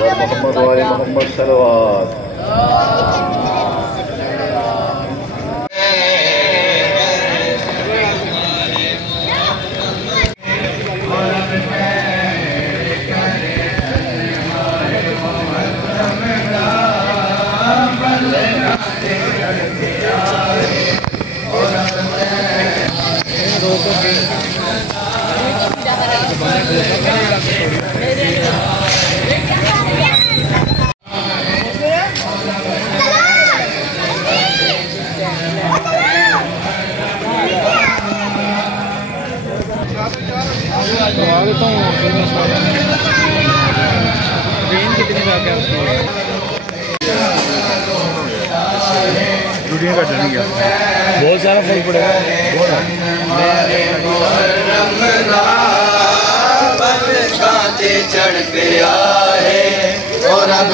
मोहम्मद वाले मोहम्मद सलवात। बहुत सारा फल पड़ेगा। चढ़ पे आए और अब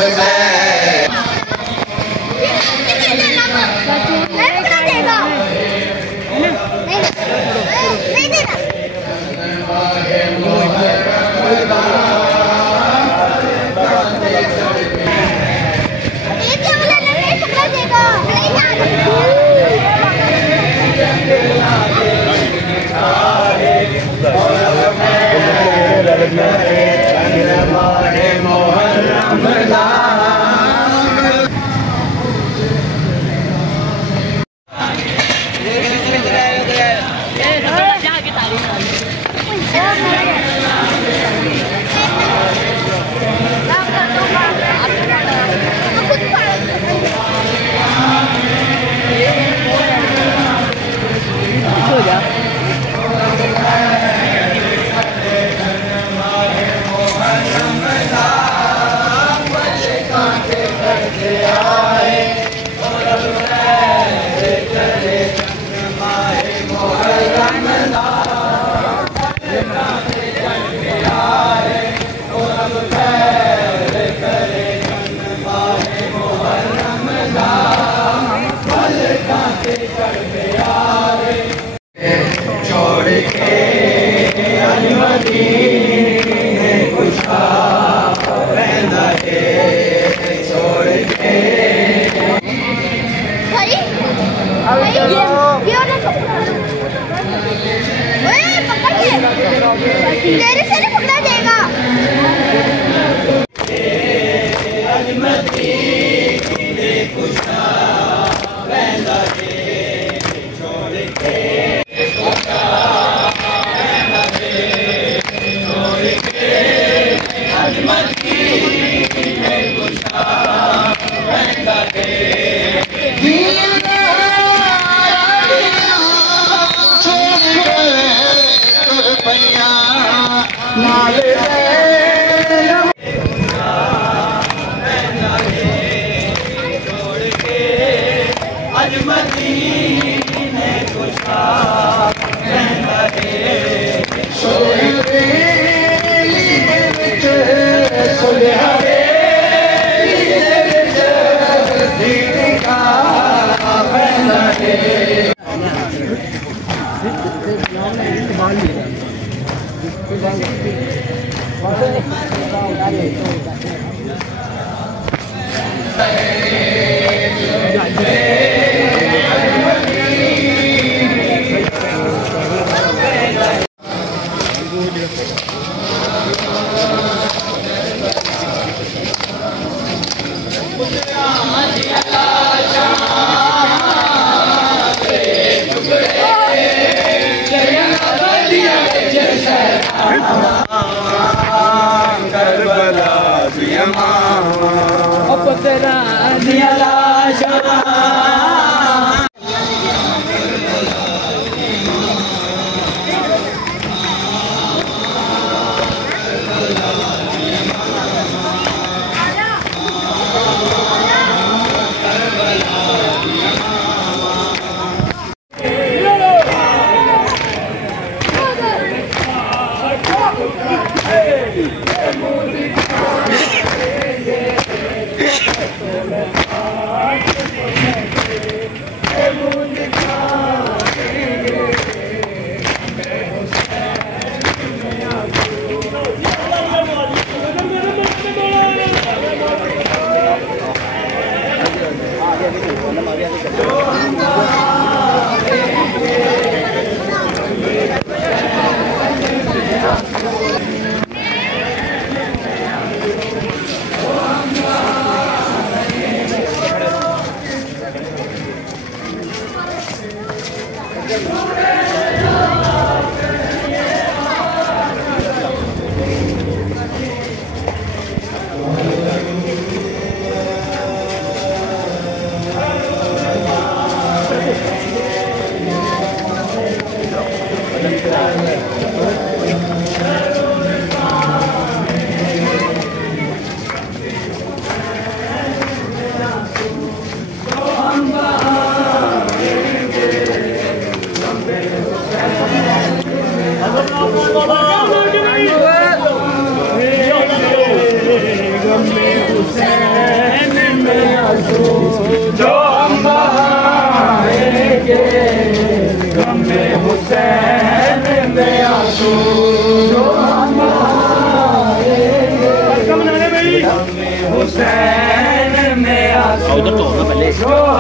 तेरे से नहीं पकड़ा जाएगा।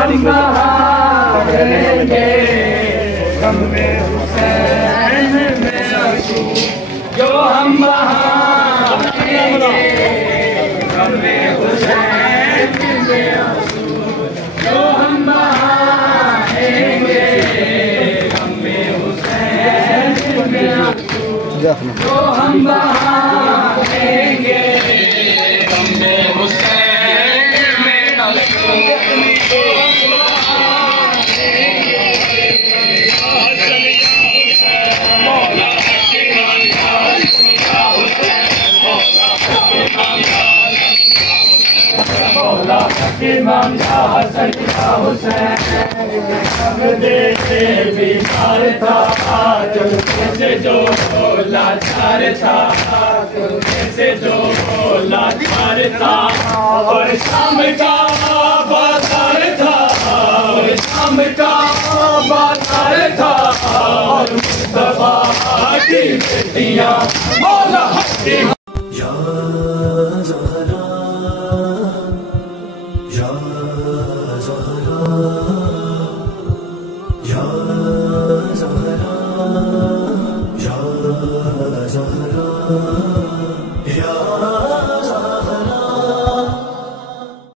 हम बहाएंगे गम में हुसैन में आंसू, जो हम बहाएंगे गम में हुसैन में आंसू, जो हम बहाएंगे गम में हुसैन में आंसू, जो हम बहाएंगे गम में हुसैन में आंसू। इमाम शाह सैयदा हुसैन सब देते बीमार था, चलते से जो लाचार था, चलते से जो लाचार था, और शाम का बाजार था, और शाम का बाजार था, और मुस्तफा की बेटियां मौला